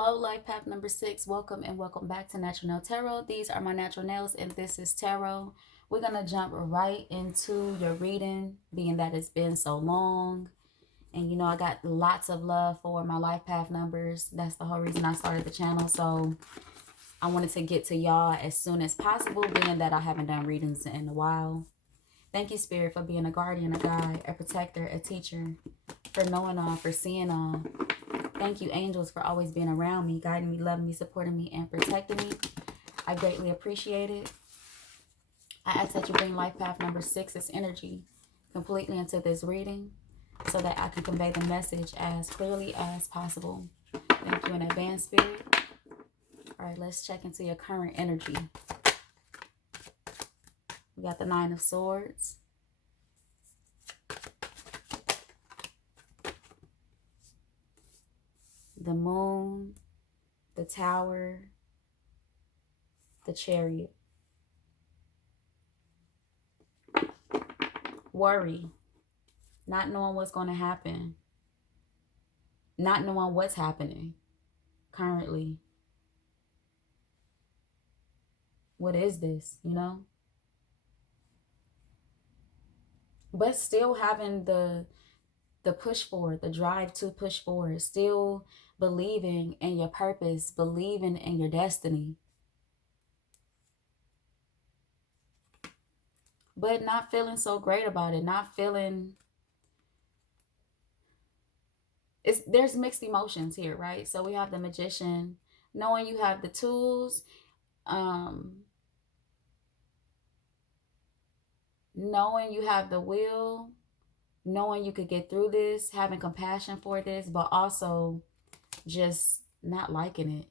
Hello, Life Path number 6. Welcome and welcome back to Natural Nail Tarot. These are my natural nails and this is tarot. We're going to jump right into your reading, being that it's been so long. And I got lots of love for my Life Path numbers. That's the whole reason I started the channel. So I wanted to get to y'all as soon as possible, being that I haven't done readings in a while. Thank you, Spirit, for being a guardian, a guide, a protector, a teacher, for knowing all, for seeing all. Thank you, angels, for always being around me, guiding me, loving me, supporting me, and protecting me. I greatly appreciate it. I ask that you bring Life Path number 6's energy completely into this reading so that I can convey the message as clearly as possible. Thank you in advance, Spirit. All right, let's check into your current energy. We got the 9 of Swords. The Moon, the Tower, the Chariot. Worry, not knowing what's going to happen, not knowing what's happening currently. What is this, But still having the push forward, the drive to push forward, still believing in your purpose, believing in your destiny. But not feeling so great about it, not feeling... There's mixed emotions here, right? So we have the Magician, knowing you have the tools, knowing you have the will, knowing you could get through this, having compassion for this, but also just not liking it,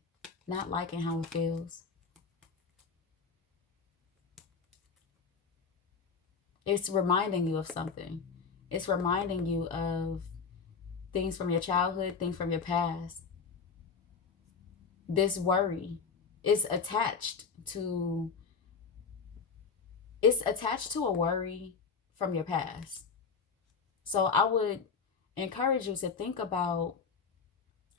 not liking how it feels. It's reminding you of something. It's reminding you of things from your childhood, things from your past. This worry is attached to a worry from your past. So I would encourage you to think about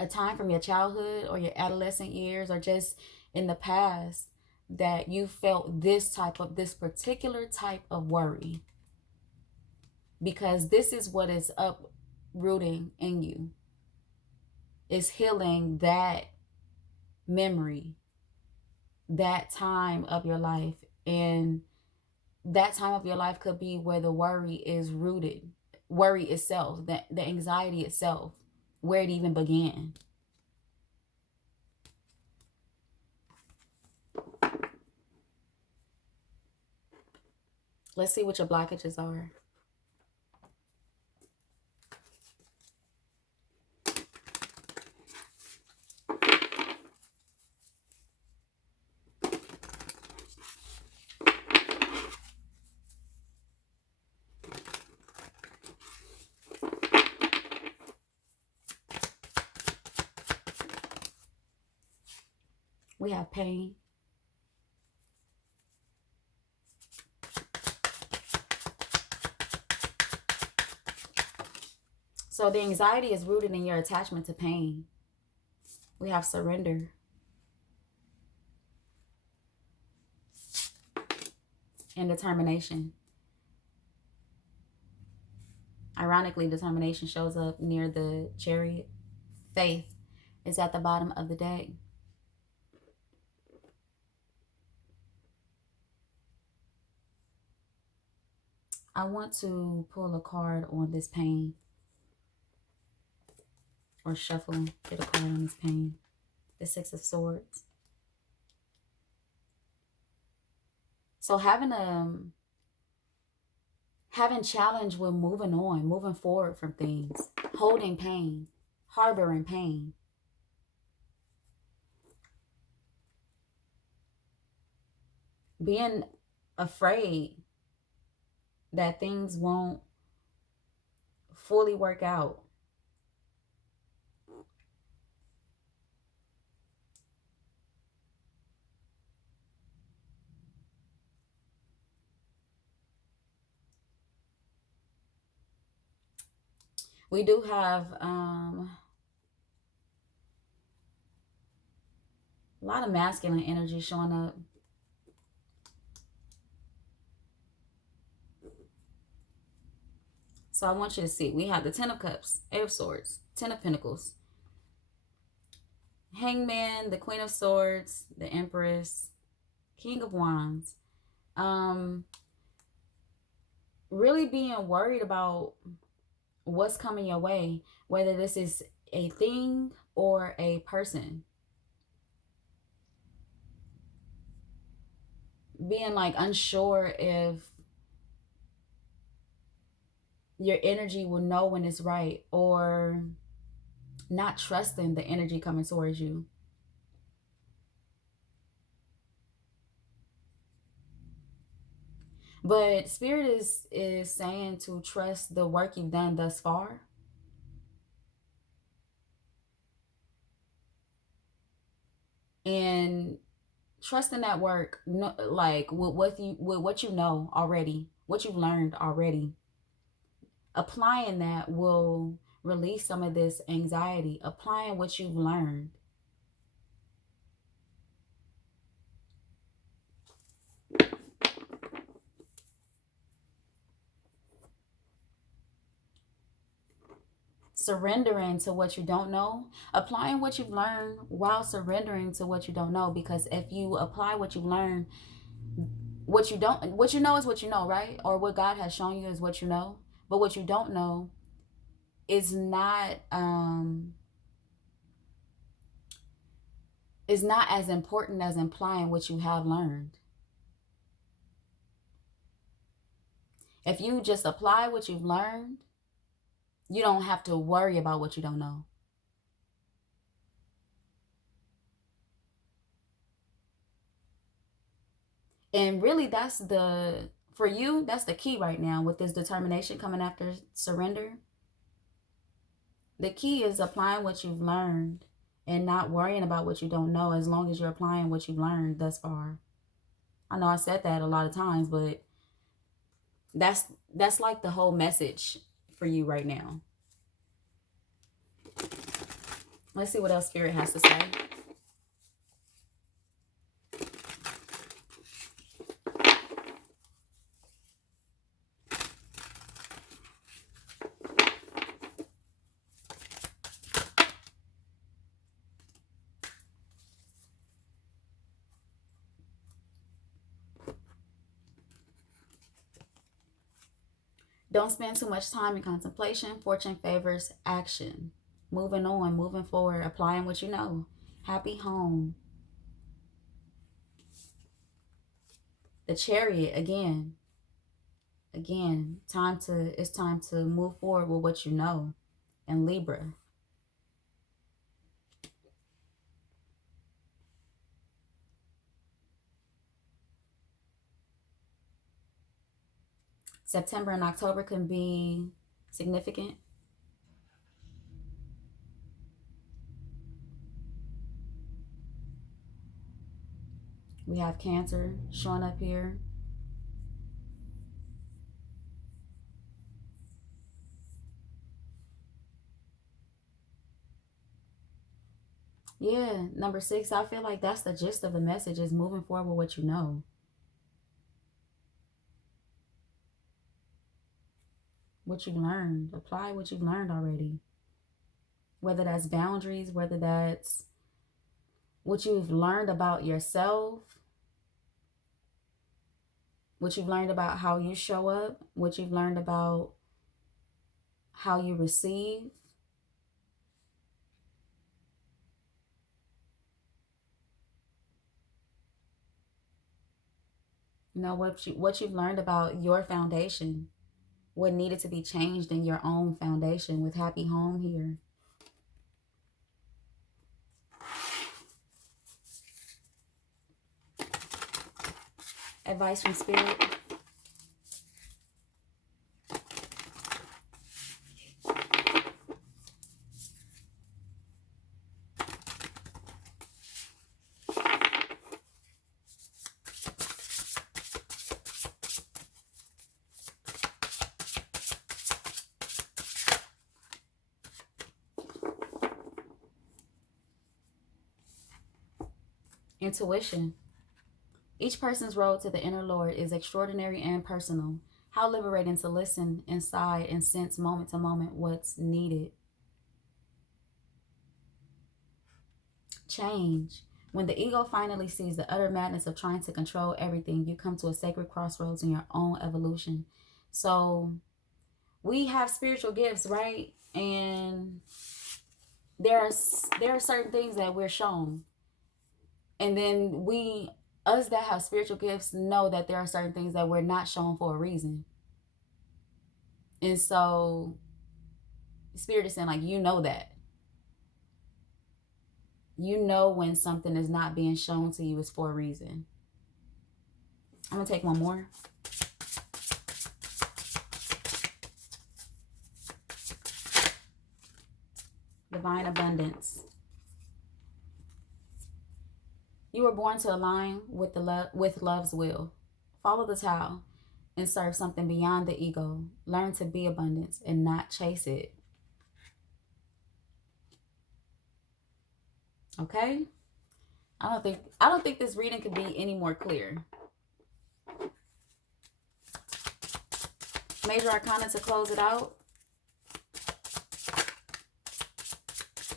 a time from your childhood or your adolescent years or just in the past that you felt this particular type of worry, because this is what is uprooting in you. It's healing that memory, that time of your life. And that time of your life could be where the worry is rooted, worry itself, the anxiety itself, where it even began. Let's see what your blockages are. We have pain. So the anxiety is rooted in your attachment to pain. We have surrender. And determination. Ironically, determination shows up near the Chariot. Faith is at the bottom of the deck. I want to pull a card on this pain. Or shuffle, get a card on this pain. The 6 of Swords. So having challenge with moving on, moving forward from things, holding pain, harboring pain. Being afraid that things won't fully work out. We do have A lot of masculine energy showing up. So I want you to see. We have the Ten of Cups, Eight of Swords, Ten of Pentacles, Hangman, the Queen of Swords, the Empress, King of Wands. Really being worried about what's coming your way, whether this is a thing or a person. Being like unsure if your energy will know when it's right, or not trusting the energy coming towards you. But Spirit is saying to trust the work you've done thus far. And trusting that work, like with what you know already, what you've learned already. Applying that will release some of this anxiety. Applying what you've learned. Surrendering to what you don't know, applying what you've learned while surrendering to what you don't know. Because if you apply what you've learned, what you know is what you know, right? Or what God has shown you is what you know. But what you don't know is not as important as implying what you have learned. If you just apply what you've learned, you don't have to worry about what you don't know. And really, that's for you, that's the key right now with this determination coming after surrender. The key is applying what you've learned and not worrying about what you don't know, as long as you're applying what you've learned thus far. I know I said that a lot of times, but that's like the whole message for you right now. Let's see what else Spirit has to say. Don't spend too much time in contemplation. Fortune favors action. Moving on, moving forward, applying what you know. Happy home. The Chariot again. Again, it's time to move forward with what you know. And Libra. September and October can be significant. We have Cancer showing up here. Yeah, number 6, I feel like that's the gist of the message, is moving forward with what you know. What you've learned. Apply what you've learned already. Whether that's boundaries, whether that's what you've learned about yourself, what you've learned about how you show up, what you've learned about how you receive. You know, what you've learned about your foundation, what needed to be changed in your own foundation, with happy home here. Advice from Spirit. Intuition. Each person's road to the inner Lord is extraordinary and personal. How liberating to listen inside and sense moment to moment what's needed. Change. When the ego finally sees the utter madness of trying to control everything, you come to a sacred crossroads in your own evolution. So we have spiritual gifts, right? And there are certain things that we're shown. And then us that have spiritual gifts know that there are certain things that we're not shown for a reason. And so Spirit is saying, like, you know that. You know when something is not being shown to you is for a reason. I'm going to take one more. Divine abundance. You were born to align with with love's will. Follow the Tao and serve something beyond the ego. Learn to be abundance and not chase it. Okay? I don't think this reading could be any more clear. Major Arcana to close it out.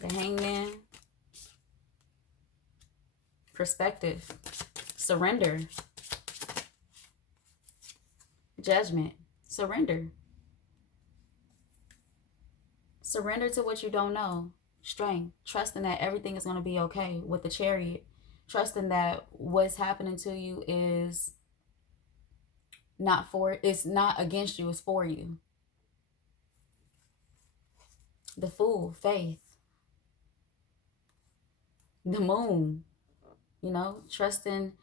The Hangman. Perspective. Surrender. Judgment. Surrender. Surrender to what you don't know. Strength. Trusting that everything is going to be okay. With the Chariot. Trusting that what's happening to you is it's not against you, it's for you. The Fool. Faith. The Moon. Trusting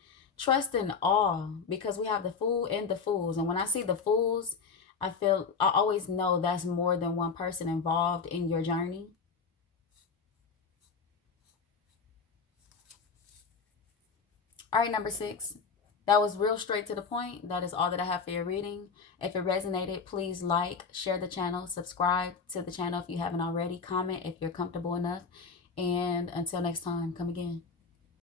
awe, because we have the Fool and the Fools. And when I see the Fools, I always know that's more than one person involved in your journey. All right, number 6. That was real straight to the point. That is all that I have for your reading. If it resonated, please like, share the channel, subscribe to the channel if you haven't already, comment if you're comfortable enough. And until next time, come again.